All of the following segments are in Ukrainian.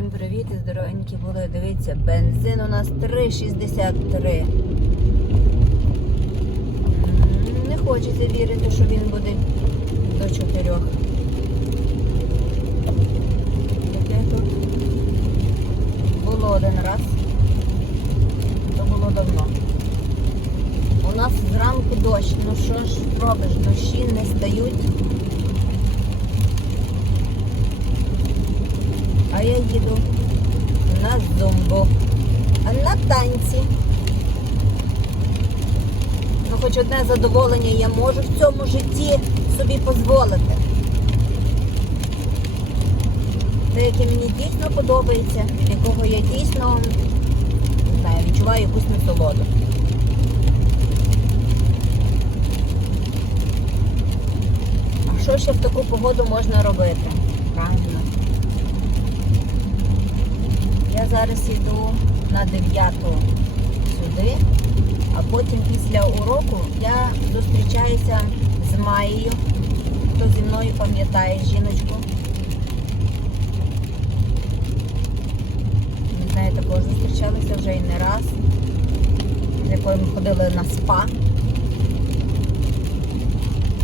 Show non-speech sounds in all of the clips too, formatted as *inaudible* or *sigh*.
Всім привіт і здоровенькі були. Дивіться, бензин у нас 3,63. Не хочеться вірити, що він буде до 4. Таке тут було один раз. Це було давно. У нас зранку дощ. Ну що ж робиш? Дощі не стають. А я їду на зумбу. А на танці. Ну, хоч одне задоволення я можу в цьому житті собі дозволити. Те, яке мені дійсно подобається, якого я дійсно не знаю, відчуваю якусь насолоду. А що ще в таку погоду можна робити? Правильно. Я зараз йду на 9 сюди, а потім після уроку я зустрічаюся з Маєю. Хто зі мною пам'ятає жіночку. Не знаю, також зустрічалися вже і не раз, з якою ми ходили на спа.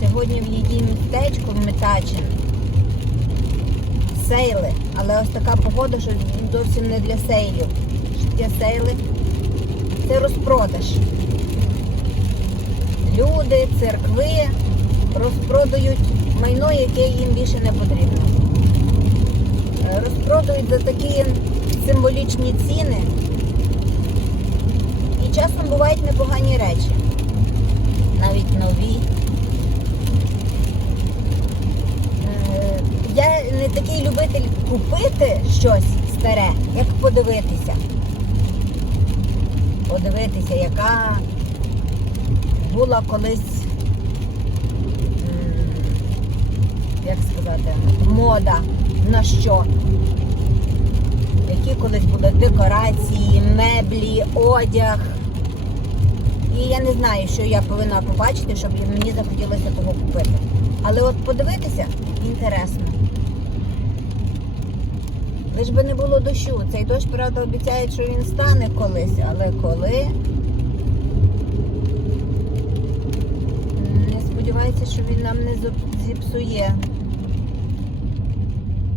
Сьогодні в її містечку в Метачин сейли, але ось така погода, що він зовсім не для сейлів. Таке сейли це розпродаж. Люди, церкви розпродають майно, яке їм більше не потрібно. Е, Розпродають за такі символічні ціни. І часом бувають непогані речі. Навіть нові. Я не такий любитель купити щось старе, як подивитися. Подивитися, яка була колись, як сказати, мода на що. Які колись були декорації, меблі, одяг. І я не знаю, що я повинна побачити, щоб мені захотілося того купити. Але от подивитися інтересно. Лиш би не було дощу. Цей дощ, правда, обіцяють, що він стане колись, але коли. Не сподіваюся, що він нам не зіпсує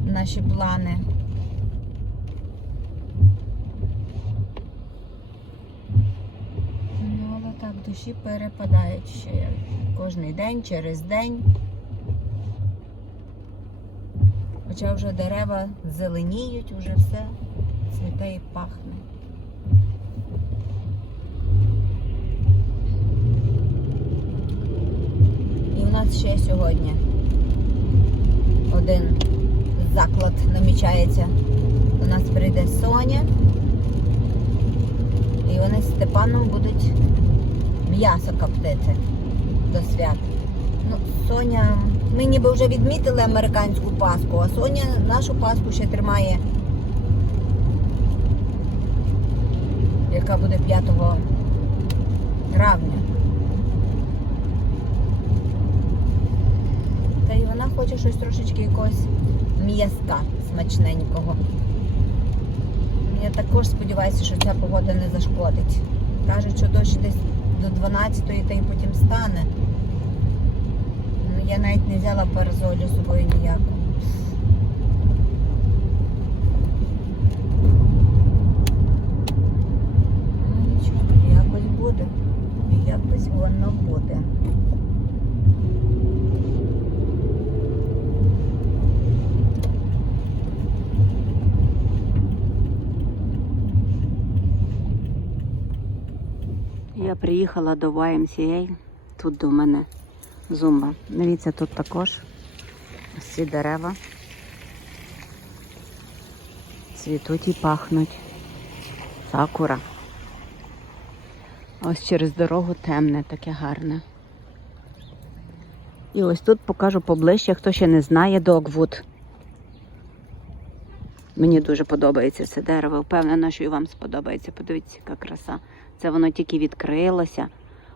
наші плани. Ну, але так, душі перепадають ще кожний день, через день. Хоча вже дерева зеленіють, вже все цвіте і пахне. І у нас ще сьогодні один заклад намічається. До нас прийде Соня. І вони з Степаном будуть м'ясо коптити до свят. Ну, Соня, ми ніби вже відмітили американську паску, а Соня нашу паску ще тримає, яка буде 5 травня. Та й вона хоче щось трошечки якогось м'яска смачненького. Я також сподіваюся, що ця погода не зашкодить. Кажуть, що дощ десь до 12-ї та й потім стане. Ну, я навіть не взяла паразолю з собою ніяку. Ну якось буде. Якось воно буде. Я приїхала до YMCA. Тут до мене зумба. Дивіться, тут також ось ці дерева цвітуть і пахнуть. Сакура. Ось через дорогу темне, таке гарне. І ось тут покажу поближче, хто ще не знає Догвуд. Мені дуже подобається це дерево. Впевнена, що і вам сподобається. Подивіться, яка краса. Це воно тільки відкрилося,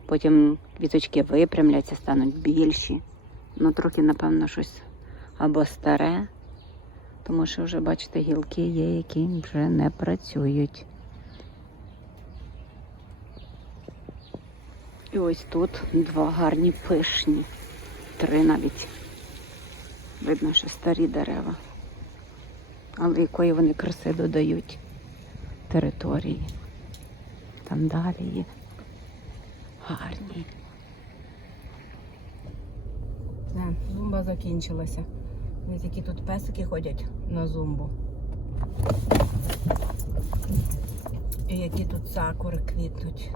потім квіточки випрямляться, стануть більші. Ну, трохи, напевно, щось або старе, Тому що вже, бачите, гілки є, які вже не працюють. І ось тут два гарні пишні. Три навіть. Видно, що старі дерева. Але якої вони краси додають території. Там далі є гарні. Не, зумба закінчилася. Ось які тут песики ходять на зумбу. І які тут сакури квітнуть.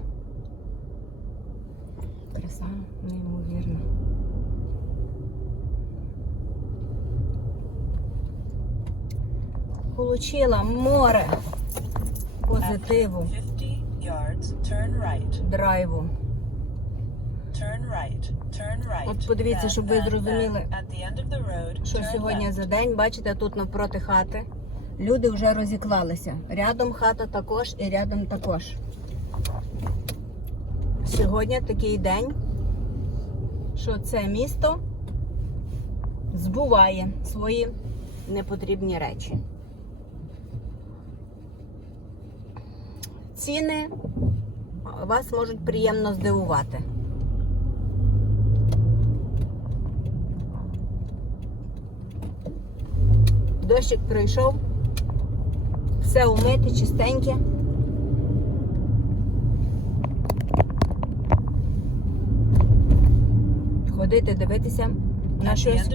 Краса неймовірна. Получила море позитиву, 50 right. драйву. Turn right. Turn right. От подивіться, щоб ви зрозуміли, що сьогодні за день, бачите, тут навпроти хати. Люди вже розіклалися. Рядом хата також і рядом також. Сьогодні такий день, що це місто збуває свої непотрібні речі. Ціни вас можуть приємно здивувати. Дощик пройшов, все умите, чистеньке. Ходити, дивитися на щось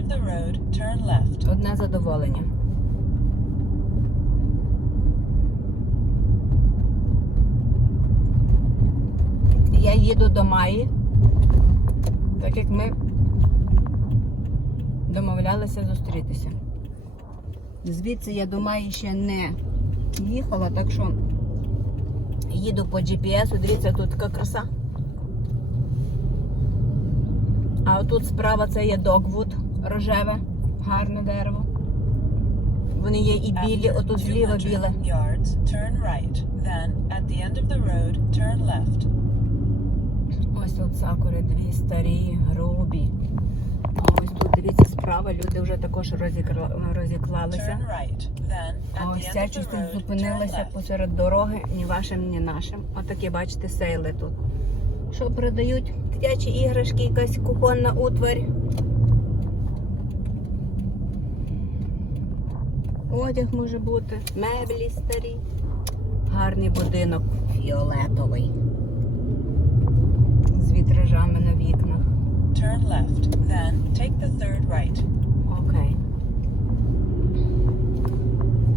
одне задоволення. Я їду до Маї, так як ми домовлялися зустрітися. Звідси я до ще не їхала, так що їду по GPS, дивіться, тут така краса. А отут справа це є Догвуд рожеве, гарне дерево. Вони є і білі, отут зліва 200 біле. Ось тут сакури дві старі, грубі. Тут дивіться справа, люди вже також розіклалися. Ось ця turn зупинилася посеред дороги, ні вашим, ні нашим. Отакі, бачите, сейли тут. Що продають? Дитячі іграшки, якась кухонна утварь. Одяг може бути, меблі старі. Гарний будинок фіолетовий. З вітражами на вікнах. Turn left. Then, take the third right. Окей.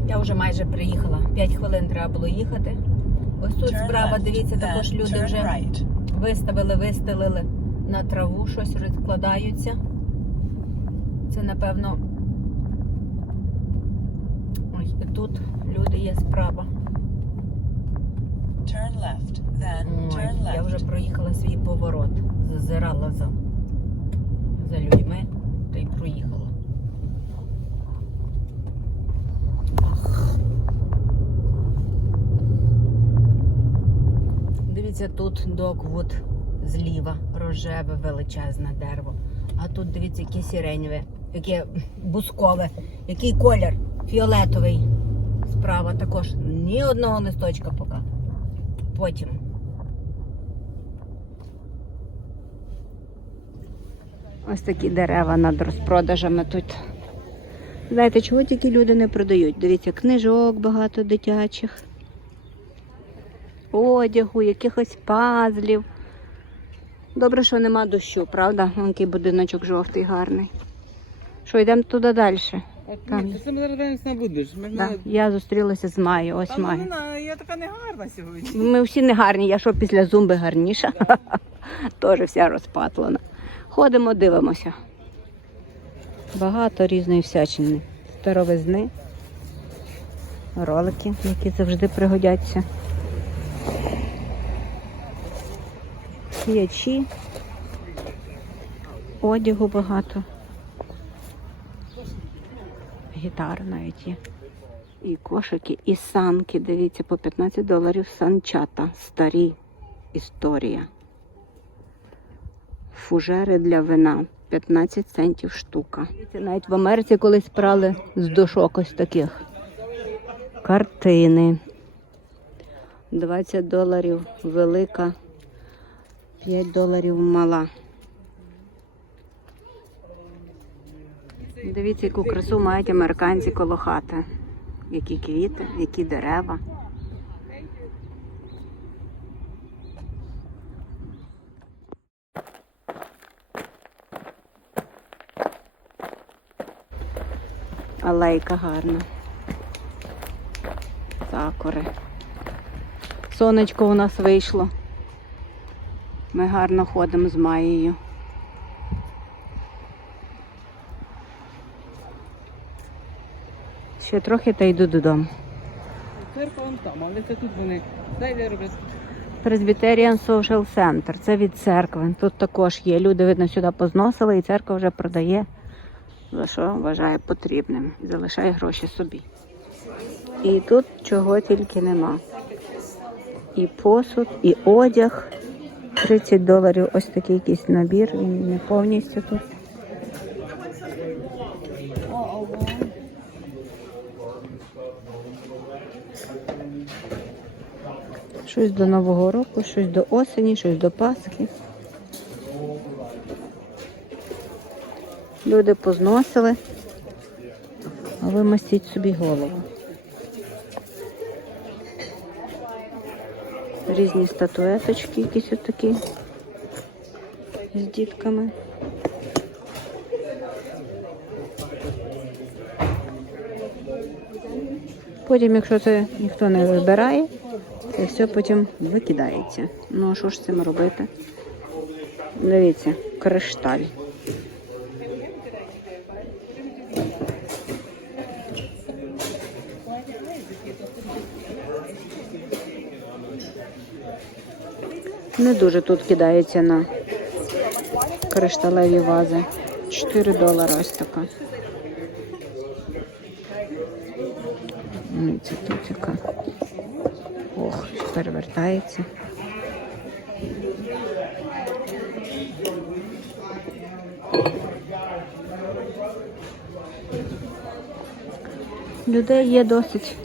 Я вже майже приїхала. П'ять хвилин треба було їхати. Ось тут Turn справа, left. дивіться, Then, також люди turn вже right. виставили, вистелили на траву, щось розкладаються. Це, напевно. І тут люди є справа. Turn left. Then, turn Ой, я вже left. проїхала свій поворот. Зазирала за, за людьми та й проїхала. Дивіться, тут доквуд зліва, рожеве, величезне дерево. А тут дивіться, яке сиреневе, яке бускове, який колір фіолетовий. Справа також ні одного листочка поки. Потім. Ось такі дерева над розпродажами тут. Знаєте, чого тільки люди не продають? Дивіться, книжок багато дитячих, одягу, якихось пазлів. Добре, що нема дощу, правда? Вон який будиночок жовтий гарний. Що, йдемо туди далі? Там. ні, ти саме зараз дивимося будеш. Ми, Да. Я зустрілася з Маю, ось Та ну, Маю. я така не гарна сьогодні. Ми всі не гарні, я що після зумби гарніша. *laughs* Теж вся розпатлена. Ходимо, дивимося. Багато різної всячини. Старовизни, ролики, які завжди пригодяться. Ячі, одягу багато. Гітари навіть є. І кошики, і санки. Дивіться, по 15 доларів санчата. Старі історія. Фужери для вина 15 центів штука. Навіть в Америці колись брали з дошок ось таких. Картини. 20 доларів велика, 5 доларів мала. Дивіться, яку красу мають американці коло хати. Які квіти, які дерева. Алейка гарна. Сакури. Сонечко у нас вийшло. Ми гарно ходимо з Маєю. Ще трохи та йду додому. Церква вон там, але це тут вони. Дай роблять. Presbyterian Social Center. Це від церкви. Тут також є. Люди, видно, сюди позносили і церква вже продає, за що вважає потрібним. І залишає гроші собі. І тут чого тільки нема. І посуд, і одяг. 30 доларів ось такий якийсь набір, він не повністю тут. Щось до Нового року, щось до осені, щось до Пасхи. Люди позносили, а ви мастіть собі голову. Різні статуеточки якісь отакі з дітками. Потім, якщо це ніхто не вибирає, це все потім викидається. Ну, а що ж з цим робити? Дивіться, кришталь. Не дуже тут кидається на кришталеві вази. 4 долари ось така. Ну, це тут яка. Ох, перевертається. Людей є досить.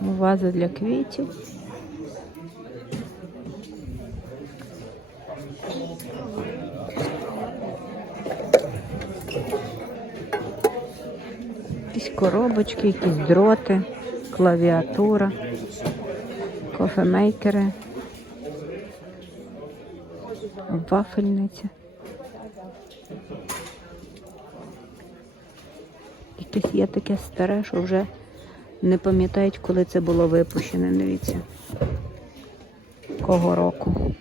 Ваза для квітів. Коробочки, якісь дроти, клавіатура, кофемейкери, вафельниця. Якесь є таке старе, що вже не пам'ятають, коли це було випущене. Дивіться. Кого року.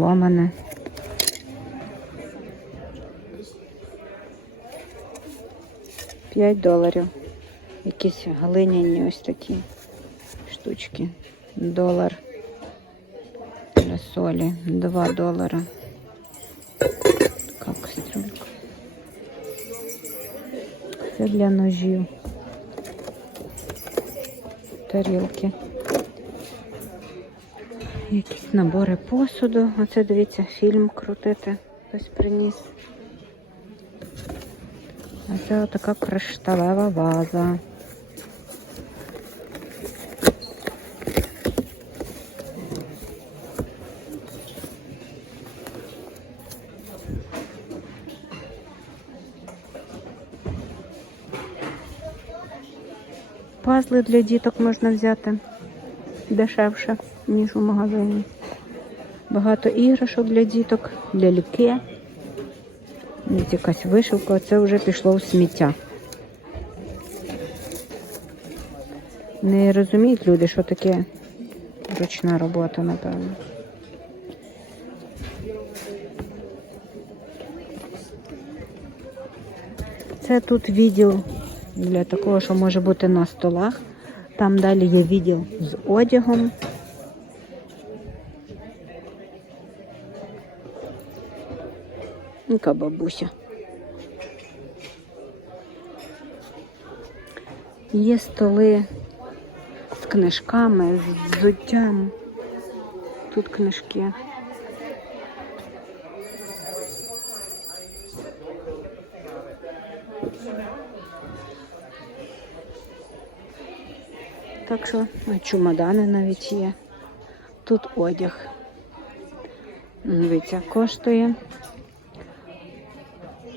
Поломане. П'ять доларів. Якісь глиняні ось такі штучки. Долар для солі. Два долара. Така кастрюлька. Це для ножів. Тарілки. Якісь набори посуду. Оце дивіться, фільм крутити. Хтось приніс. А це така кришталева ваза. Пазли для діток можна взяти дешевше, ніж у магазині. Багато іграшок для діток, для ліки. Ось якась вишивка, це вже пішло в сміття. Не розуміють люди, що таке ручна робота, напевно. Це тут відділ для такого, що може бути на столах. Там далі є відділ з одягом. Яка бабуся. Є столи з книжками, з взуттям. Тут книжки. Так що а чемодани навіть є. Тут одяг. Дивіться, коштує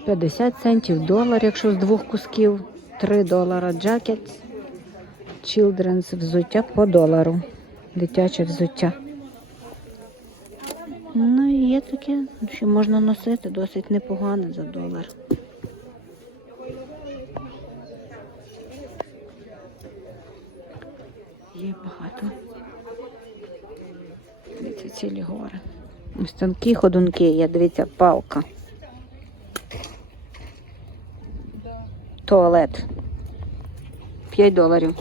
50 центів долар, якщо з двох кусків, 3 долара джакет, children's взуття по долару. Дитяче взуття. Ну і є таке, що можна носити, досить непогано за долар. Є багато. Дивіться, цілі гори. Ось тонкі ходунки є, дивіться, палка. Туалет. 5 доларів.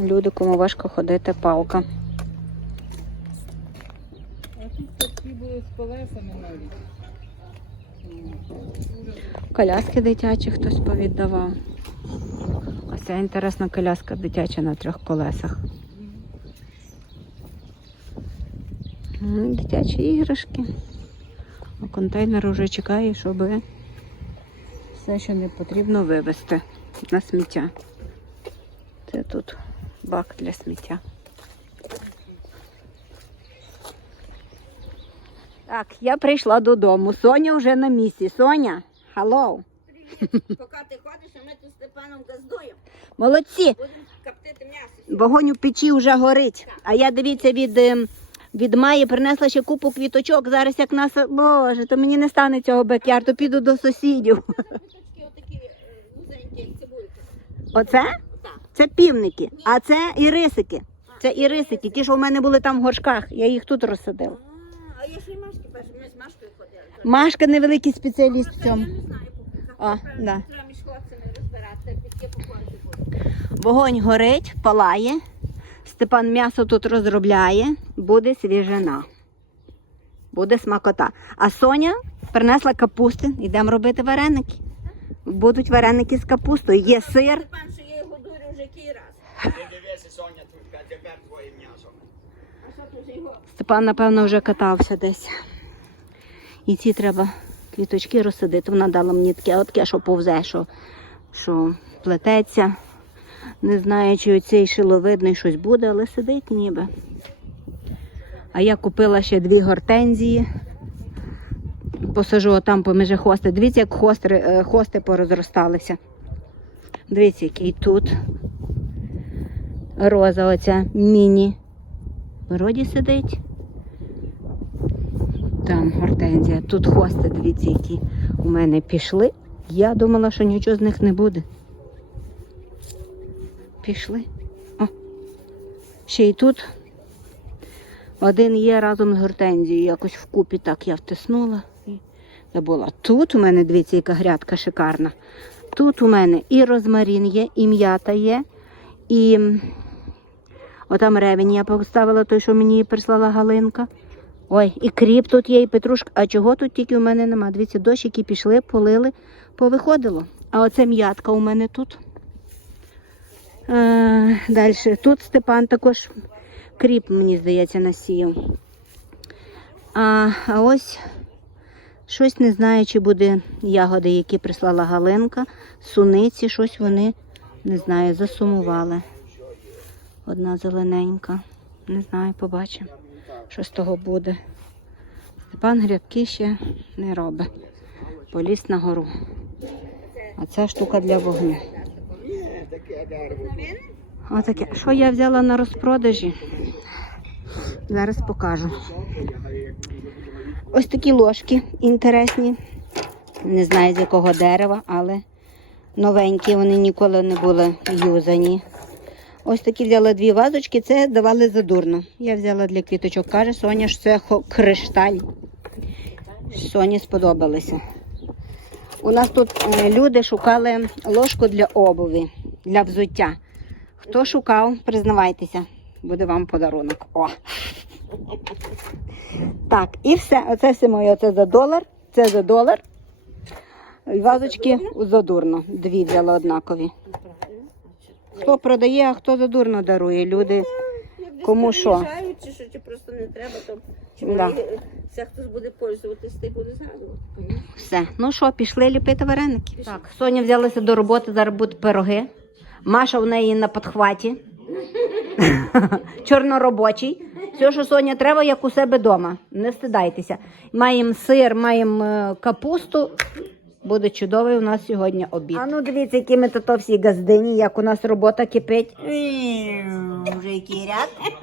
Люди, кому важко ходити, палка. А тут такі були з колесами навіть. Коляски дитячі хтось повіддавав. Ось ця інтересна коляска дитяча на трьох колесах. Дитячі іграшки. Контейнер вже чекає, щоб все, що не потрібно, вивезти на сміття. Це тут бак для сміття. Так, я прийшла додому. Соня вже на місці. Соня, hello. Поки ти ходиш, а ми тут Степаном газдуємо. Молодці. Будемо коптити м'ясо. Вогонь у печі вже горить. А я дивіться від, ем, від Маї принесла ще купу квіточок. Зараз як нас. Боже, то мені не стане цього бекяр, то піду до сусідів. Е. Оце? Це півники, а це ірисики. Це ірисики. Ті, що в мене були там в горшках, я їх тут розсадила. А, я ще й Машки першу, ми з Машкою ходили. Машка невеликий спеціаліст в цьому. А, да. Вогонь горить, палає. Степан м'ясо тут розробляє, буде свіжина. Буде смакота. А Соня принесла капусти. Йдемо робити вареники. Будуть вареники з капустою. Є сир. Степан, що я його дурю вже який раз. Дивися, Соня, тут тепер твоє м'ясо. А що тут його? Степан, напевно, вже катався десь. І ці треба квіточки розсадити. Вона дала мені таке, от таке, що повзе, що, що плететься. Не знаю, чи оцей шиловидний щось буде, але сидить ніби. А я купила ще дві гортензії. Посажу там поміж хости. Дивіться, як хостри, е, хости порозросталися. Дивіться, який тут. Роза оця міні. Вроді сидить. Там гортензія. Тут хости, дивіться, які у мене пішли. Я думала, що нічого з них не буде. Пішли. О. Ще й тут один є разом з гортензією. Якось вкупі так я втиснула і забула. Тут у мене, дивіться, яка грядка шикарна. Тут у мене і розмарін є, і м'ята є, і отам ревень я поставила той, що мені прислала Галинка. Ой, і кріп тут є, і петрушка. А чого тут тільки у мене нема? Дивіться, дощики пішли, полили, повиходило. А оце м'ятка у мене тут. Далі. Тут Степан також кріп, мені здається, насіяв. А, а ось щось не знаю, чи буде ягоди, які прислала Галинка, суниці, щось вони, не знаю, засумували. Одна зелененька. Не знаю, побачимо, що з того буде. Степан грядки ще не робить. Поліз на гору. А це штука для вогню. Отаке. Що я взяла на розпродажі? Зараз покажу. Ось такі ложки інтересні. Не знаю з якого дерева, але новенькі, вони ніколи не були юзані. Ось такі взяла дві вазочки, це давали задурно. Я взяла для квіточок. Каже Соня, що це кришталь. Соні сподобалося. У нас тут е, люди шукали ложку для обуви, для взуття. Хто шукав, признавайтеся, буде вам подарунок. О! Так, і все. Оце все моє. Оце за долар. Це за долар. Вазочки задурно. Дві взяла однакові. Хто продає, а хто задурно дарує. Люди. Кому що? Чи що, чи просто не треба, то чи Да. вони, е, це хтось буде пользуватись, ти буде згадувати. Все. Ну що, пішли ліпити вареники. Так, Соня взялася до роботи, зараз будуть пироги. Маша в неї на підхваті. Чорноробочий. Все, що Соня треба, як у себе вдома. Не стидайтеся. Маємо сир, маємо е, капусту. Буде чудовий у нас сьогодні обід. А ну дивіться, які ми тут всі газдині, як у нас робота кипить. Вже який ряд.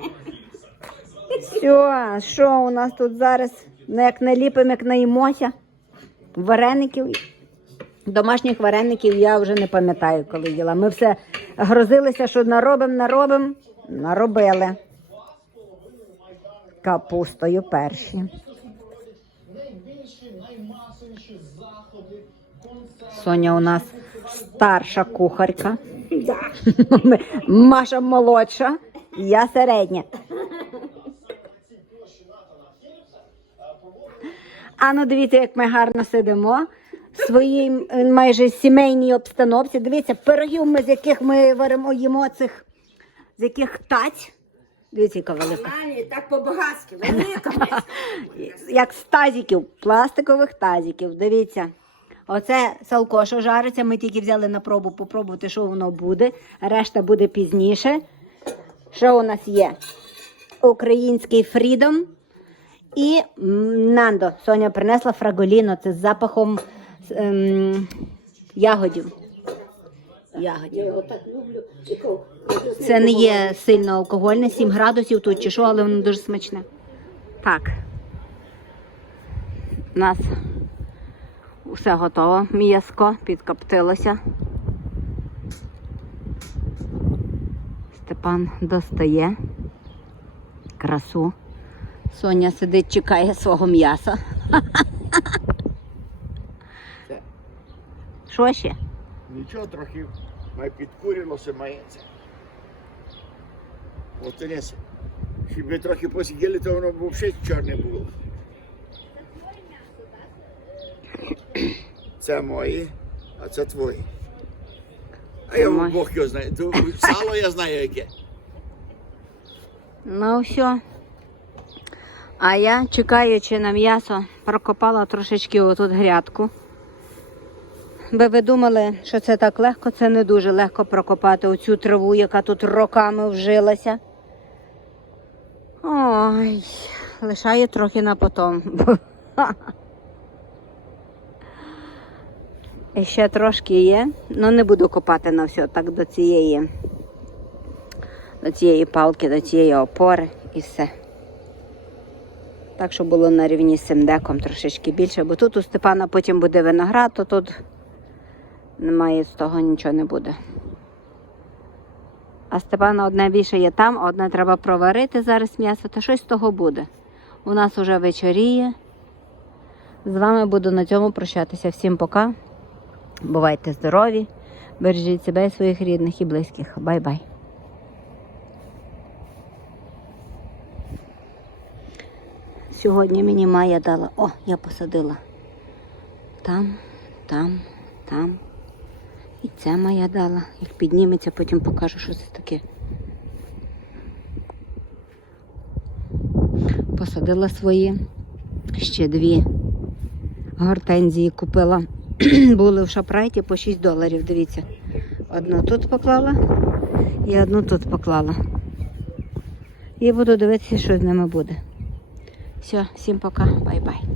Все, що у нас тут зараз? Ну, як наліпимо, як наїмося. Вареників. Домашніх вареників я вже не пам'ятаю, коли їла. Ми все грозилися, що наробимо, наробимо. Наробили. Капустою перші. Соня у нас старша кухарка. *laughs* Маша молодша, я середня. А ну дивіться, як ми гарно сидимо своїй е, майже сімейній обстановці. Дивіться, пирогів ми, з яких ми варимо їмо цих, з яких таць. Дивіться, яка велика. Ані, так по-багатськи, велика. *laughs* Як з тазиків, пластикових тазиків. Дивіться. Оце салко, що жариться, ми тільки взяли на пробу попробувати, що воно буде. Решта буде пізніше. Що у нас є? Український фрідом. І Нандо. Соня принесла фраголіно. Це з запахом ем, ягодів. Ягодів. Я його так люблю. Яко- Це не є сильно алкогольне, 7 градусів тут чи що, але воно дуже смачне. Так. У нас все готово. М'яско підкоптилося. Степан достає красу. Соня сидить, чекає свого м'яса. *laughs* Що ще? Нічого трохи має підкурилося, має це. От щоб ви трохи посиділи, то воно б взагалі чорне було. Це мої, а це твої. А я мої. Бог його знає. То сало я знаю яке. Ну все. А я, чекаючи на м'ясо, прокопала трошечки отут грядку. Би ви думали, що це так легко, це не дуже легко прокопати оцю траву, яка тут роками вжилася. Ой, лишає трохи на потом. *laughs* І ще трошки є. Ну не буду копати на все, так до цієї до цієї палки, до цієї опори і все. Так, щоб було на рівні з цим деком трошечки більше, бо тут у Степана потім буде виноград, то тут немає з того нічого не буде. А Степана одне більше є там, одне треба проварити зараз м'ясо, та щось з того буде. У нас уже вечоріє. З вами буду на цьому прощатися. Всім пока. Бувайте здорові, бережіть себе і своїх рідних і близьких. Бай-бай. Сьогодні мені Майя дала. О, я посадила. Там, там, там. І це моя дала. Як підніметься, потім покажу, що це таке. Посадила свої. Ще дві гортензії купила. *clears throat* Були в шапрайті по 6 доларів. Дивіться. Одну тут поклала і одну тут поклала. І буду дивитися, що з ними буде. Все, всім пока, бай-бай.